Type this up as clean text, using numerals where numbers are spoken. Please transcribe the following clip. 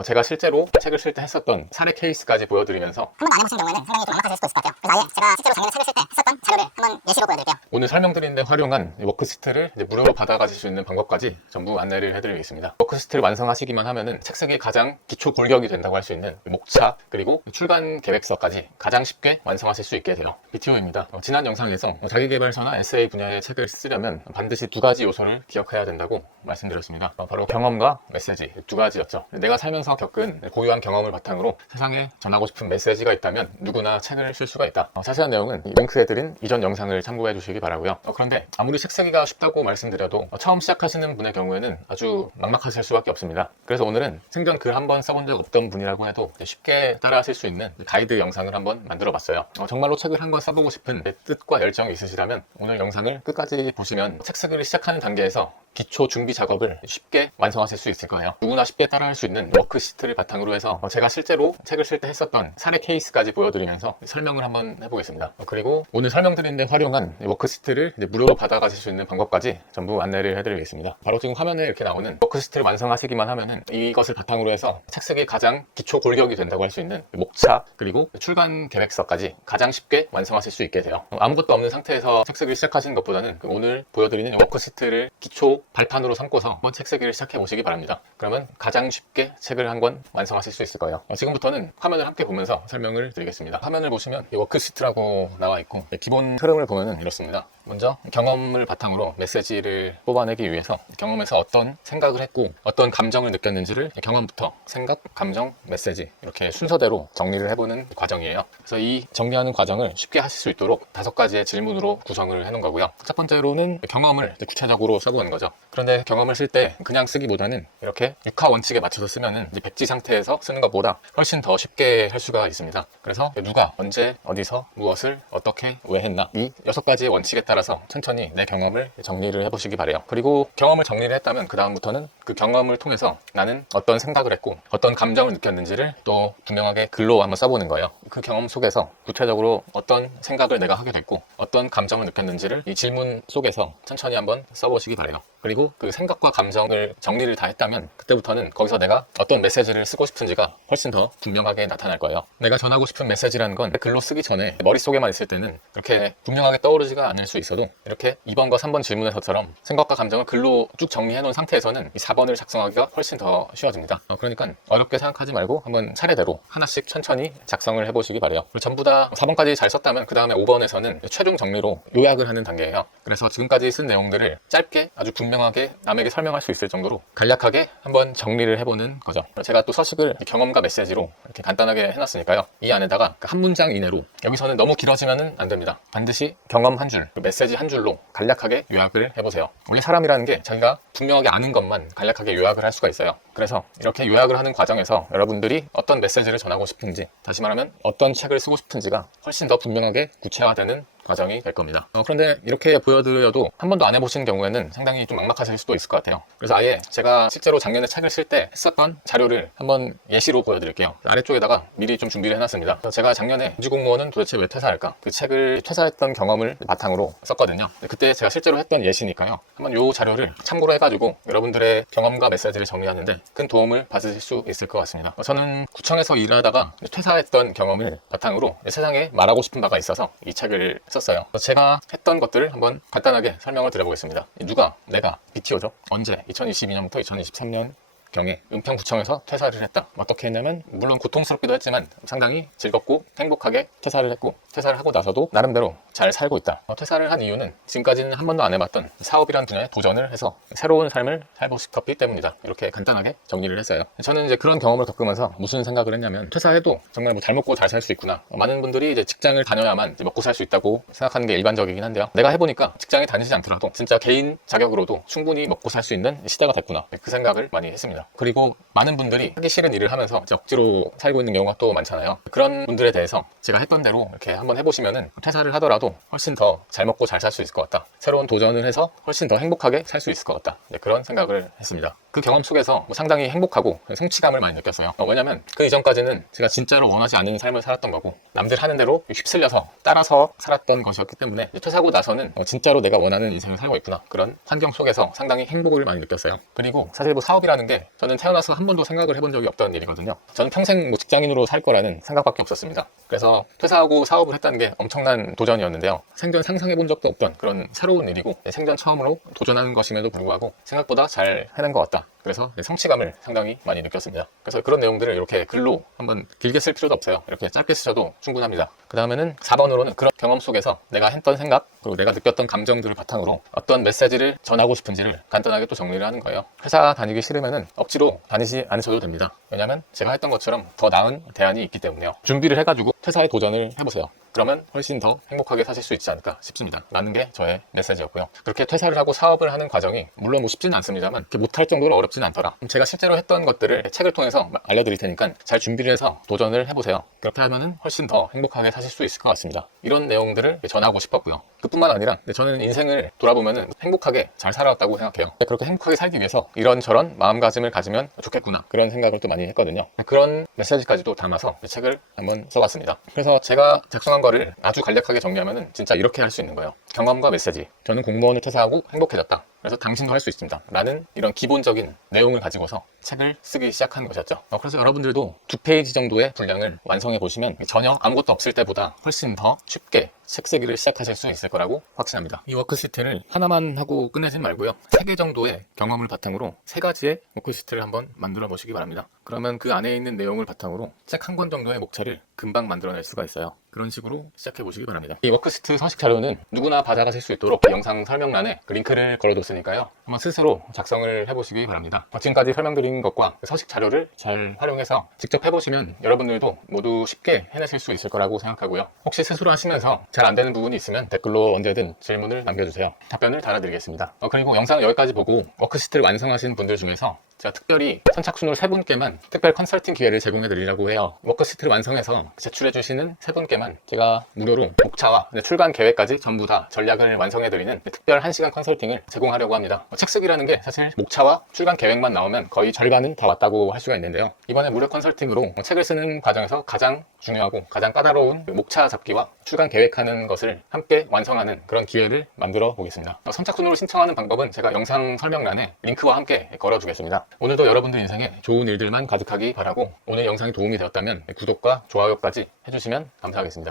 제가 실제로 책을 쓸 때 했었던 사례 케이스까지 보여드리면서 한 번도 안 해보신 경우에는 상당히 좀 막막하실 수도 있을 것 같아요. 그래서 아예 제가 실제로 작년에 책을 쓸 때 했었던 차례를 한번 예시로 보여드릴게요. 오늘 설명드린 데 활용한 워크시트를 무료로 받아가실 수 있는 방법까지 전부 안내를 해드리겠습니다. 워크시트를 완성하시기만 하면은 책 쓰기 가장 기초 골격이 된다고 할 수 있는 목차 그리고 출간 계획서까지 가장 쉽게 완성하실 수 있게 돼요. BTO입니다. 지난 영상에서 자기계발서나 에세이 분야의 책을 쓰려면 반드시 두 가지 요소를 기억해야 된다고 말씀드렸습니다. 바로 경험과 메시지 두 가지였죠. 내가 살면서 겪은 고유한 경험을 바탕으로 세상에 전하고 싶은 메시지가 있다면 누구나 책을 쓸 수가 있다. 자세한 내용은 링크해드린 이전 영상을 참고해 주시기 바라고요. 그런데 아무리 책 쓰기가 쉽다고 말씀드려도 처음 시작하시는 분의 경우에는 아주 막막하실 수밖에 없습니다. 그래서 오늘은 생전 글 한 번 써본 적 없던 분이라고 해도 쉽게 따라하실 수 있는 가이드 영상을 한번 만들어 봤어요. 정말로 책을 한 권 써보고 싶은 내 뜻과 열정이 있으시다면 오늘 영상을 끝까지 보시면 책 쓰기를 시작하는 단계에서 기초 준비 작업을 쉽게 완성하실 수 있을 거예요. 누구나 쉽게 따라할 수 있는 워크시트를 바탕으로 해서 제가 실제로 책을 쓸 때 했었던 사례 케이스까지 보여드리면서 설명을 한번 해보겠습니다. 그리고 오늘 설명드린 데 활용한 워크시트를 무료로 받아가실 수 있는 방법까지 전부 안내를 해드리겠습니다. 바로 지금 화면에 이렇게 나오는 워크시트를 완성하시기만 하면은 이것을 바탕으로 해서 책 쓰기 가장 기초 골격이 된다고 할 수 있는 목차 그리고 출간 계획서까지 가장 쉽게 완성하실 수 있게 돼요. 아무것도 없는 상태에서 책 쓰기를 시작하시는 것보다는 오늘 보여드리는 워크시트를 기초 발판으로 삼고서 한번 책 쓰기를 시작해 보시기 바랍니다. 그러면 가장 쉽게 책을 한 권 완성하실 수 있을 거예요. 지금부터는 화면을 함께 보면서 설명을 드리겠습니다. 화면을 보시면 이 워크시트라고 나와 있고 기본 흐름을 보면 이렇습니다. 먼저 경험을 바탕으로 메시지를 뽑아내기 위해서 경험에서 어떤 생각을 했고 어떤 감정을 느꼈는지를 경험부터 생각, 감정, 메시지 이렇게 순서대로 정리를 해보는 과정이에요. 그래서 이 정리하는 과정을 쉽게 하실 수 있도록 5가지의 질문으로 구성을 해놓은 거고요. 첫 번째로는 경험을 구체적으로 써보는 거죠. 그런데 경험을 쓸 때 그냥 쓰기보다는 이렇게 6화 원칙에 맞춰서 쓰면은 백지 상태에서 쓰는 것보다 훨씬 더 쉽게 할 수가 있습니다. 그래서 누가, 언제, 어디서, 무엇을, 어떻게, 왜 했나 이 6가지의 원칙에 따라서 천천히 내 경험을 정리를 해보시기 바래요. 그리고 경험을 정리를 했다면 그 다음부터는 그 경험을 통해서 나는 어떤 생각을 했고 어떤 감정을 느꼈는지를 또 분명하게 글로 한번 써보는 거예요. 그 경험 속에서 구체적으로 어떤 생각을 내가 하게 됐고 어떤 감정을 느꼈는지를 이 질문 속에서 천천히 한번 써보시기 바래요. 그리고 그 생각과 감정을 정리를 다 했다면 그때부터는 거기서 내가 어떤 메시지를 쓰고 싶은지가 훨씬 더 분명하게 나타날 거예요. 내가 전하고 싶은 메시지라는 건 글로 쓰기 전에 머릿속에만 있을 때는 그렇게 분명하게 떠오르지가 않을 수 있어도 이렇게 2번과 3번 질문에서처럼 생각과 감정을 글로 쭉 정리해 놓은 상태에서는 이 4번을 작성하기가 훨씬 더 쉬워집니다. 그러니까 어렵게 생각하지 말고 한번 차례대로 하나씩 천천히 작성을 해보시기 바래요. 전부 다 4번까지 잘 썼다면 그 다음에 5번에서는 최종 정리로 요약을 하는 단계예요. 그래서 지금까지 쓴 내용들을 짧게 아주 분명하게 남에게 설명할 수 있을 정도로 간략하게 한번 정리를 해보는 거죠. 제가 또 서식을 경험과 메시지로 이렇게 간단하게 해놨으니까요. 이 안에다가 한 문장 이내로 여기서는 너무 길어지면 안 됩니다. 반드시 경험 한 줄, 메시지 한 줄로 간략하게 요약을 해보세요. 원래 사람이라는 게 자기가 분명하게 아는 것만 간략하게 요약을 할 수가 있어요. 그래서 이렇게 요약을 하는 과정에서 여러분들이 어떤 메시지를 전하고 싶은지, 다시 말하면 어떤 책을 쓰고 싶은지가 훨씬 더 분명하게 구체화되는 과정이 될 겁니다. 그런데 이렇게 보여드려도 한 번도 안 해보신 경우에는 상당히 좀 막막하실 수도 있을 것 같아요. 그래서 아예 제가 실제로 작년에 책을 쓸 때 했었던 자료를 한번 예시로 보여드릴게요. 아래쪽에다가 미리 좀 준비를 해놨습니다. 제가 작년에 공직공무원은 도대체 왜 퇴사할까? 그 책을 퇴사했던 경험을 바탕으로 썼거든요. 그때 제가 실제로 했던 예시니까요. 한번 이 자료를 참고로 해가지고 여러분들의 경험과 메시지를 정리하는데 큰 도움을 받으실 수 있을 것 같습니다. 저는 구청에서 일하다가 퇴사했던 경험을 바탕으로 세상에 말하고 싶은 바가 있어서 이 책을 썼어요. 제가 했던 것들을 한번 간단하게 설명을 드려보겠습니다. 누가, 내가, BTO죠. 언제? 2022년부터 2023년 경에 은평구청에서 퇴사를 했다. 어떻게 했냐면 물론 고통스럽기도 했지만 상당히 즐겁고 행복하게 퇴사를 했고 퇴사를 하고 나서도 나름대로 잘 살고 있다. 퇴사를 한 이유는 지금까지는 한 번도 안 해봤던 사업이라는 분야에 도전을 해서 새로운 삶을 살고 싶었기 때문이다. 이렇게 간단하게 정리를 했어요. 저는 이제 그런 경험을 겪으면서 무슨 생각을 했냐면 퇴사해도 정말 잘 먹고 잘 살 수 있구나. 많은 분들이 이제 직장을 다녀야만 이제 먹고 살 수 있다고 생각하는 게 일반적이긴 한데요. 내가 해보니까 직장에 다니지 않더라도 진짜 개인 자격으로도 충분히 먹고 살 수 있는 시대가 됐구나. 그 생각을 많이 했습니다. 그리고 많은 분들이 하기 싫은 일을 하면서 억지로 살고 있는 경우가 또 많잖아요. 그런 분들에 대해서 제가 했던 대로 이렇게 한번 해보시면은 퇴사를 하더라도 훨씬 더 잘 먹고 잘 살 수 있을 것 같다. 새로운 도전을 해서 훨씬 더 행복하게 살 수 있을 것 같다. 그런 생각을 했습니다. 그 경험 속에서 상당히 행복하고 성취감을 많이 느꼈어요. 왜냐면 그 이전까지는 제가 진짜로 원하지 않는 삶을 살았던 거고 남들 하는 대로 휩쓸려서 따라서 살았던 것이었기 때문에 퇴사하고 나서는 진짜로 내가 원하는 인생을 살고 있구나. 그런 환경 속에서 상당히 행복을 많이 느꼈어요. 그리고 사실 뭐 사업이라는 게 저는 태어나서 한 번도 생각을 해본 적이 없던 일이거든요. 저는 평생 뭐 직장인으로 살 거라는 생각밖에 없었습니다. 그래서 퇴사하고 사업을 했다는 게 엄청난 도전이었는데요. 생전 상상해 본 적도 없던 그런 새로운 일이고 생전 처음으로 도전하는 것임에도 불구하고 생각보다 잘 해낸 것 같다. 그래서 성취감을 상당히 많이 느꼈습니다. 그래서 그런 내용들을 이렇게 글로 한번 길게 쓸 필요도 없어요. 이렇게 짧게 쓰셔도 충분합니다. 그 다음에는 4번으로는 그런 경험 속에서 내가 했던 생각, 그리고 내가 느꼈던 감정들을 바탕으로 어떤 메시지를 전하고 싶은지를 간단하게 또 정리를 하는 거예요. 회사 다니기 싫으면은 억지로 다니지 않으셔도 됩니다. 왜냐면 제가 했던 것처럼 더 나은 대안이 있기 때문에요. 준비를 해가지고 퇴사에 도전을 해보세요. 그러면 훨씬 더 행복하게 사실 수 있지 않을까 싶습니다. 라는 게 저의 메시지였고요. 그렇게 퇴사를 하고 사업을 하는 과정이 물론 뭐 쉽지는 않습니다만 못할 정도로 어렵지는 않더라. 제가 실제로 했던 것들을 책을 통해서 알려드릴 테니까 잘 준비를 해서 도전을 해보세요. 그렇게 하면은 훨씬 더 행복하게 사실 수 있을 것 같습니다. 이런 내용들을 전하고 싶었고요. 그뿐만 아니라 저는 인생을 돌아보면은 행복하게 잘 살아왔다고 생각해요. 그렇게 행복하게 살기 위해서 이런저런 마음가짐을 가지면 좋겠구나, 그런 생각을 또 많이 했거든요. 그런 메시지까지도 담아서 책을 한번 써봤습니다. 그래서 제가 작성한 거를 아주 간략하게 정리하면은 진짜 이렇게 할 수 있는 거예요. 경험과 메시지. 저는 공무원을 퇴사하고 행복해졌다. 그래서 당신도 할 수 있습니다. 라는 이런 기본적인 내용을 가지고서 책을 쓰기 시작한 것이었죠. 그래서 여러분들도 2페이지 정도의 분량을 완성해 보시면 전혀 아무것도 없을 때보다 훨씬 더 쉽게 책 쓰기를 시작하실 수 있을 거라고 확신합니다. 이 워크시트를 하나만 하고 끝내진 말고요. 3개 정도의 경험을 바탕으로 3가지의 워크시트를 한번 만들어 보시기 바랍니다. 그러면 그 안에 있는 내용을 바탕으로 책 한 권 정도의 목차를 금방 만들어낼 수가 있어요. 그런 식으로 시작해 보시기 바랍니다. 이 워크시트 서식 자료는 누구나 받아가실 수 있도록 영상 설명란에 링크를 걸어뒀으니까요. 한번 스스로 작성을 해보시기 바랍니다. 지금까지 설명드린 것과 서식 자료를 잘 활용해서 직접 해보시면 여러분들도 모두 쉽게 해내실 수 있을 거라고 생각하고요. 혹시 스스로 하시면서 잘 안 되는 부분이 있으면 댓글로 언제든 질문을 남겨주세요. 답변을 달아드리겠습니다. 그리고 영상을 여기까지 보고 워크시트를 완성하신 분들 중에서 제가 특별히 선착순으로 3분께만 특별 컨설팅 기회를 제공해 드리려고 해요. 워크시트를 완성해서 제출해 주시는 3분께만 제가 무료로 목차와 출간 계획까지 전부 다 전략을 완성해 드리는 특별 1시간 컨설팅을 제공하려고 합니다. 책 쓰기라는 게 사실 목차와 출간 계획만 나오면 거의 절반은 다 왔다고 할 수가 있는데요. 이번에 무료 컨설팅으로 책을 쓰는 과정에서 가장 중요하고 가장 까다로운 목차 잡기와 출간 계획하는 것을 함께 완성하는 그런 기회를 만들어 보겠습니다. 선착순으로 신청하는 방법은 제가 영상 설명란에 링크와 함께 걸어주겠습니다. 오늘도 여러분들 인생에 좋은 일들만 가득하기 바라고, 오늘 영상이 도움이 되었다면 구독과 좋아요까지 해주시면 감사하겠습니다.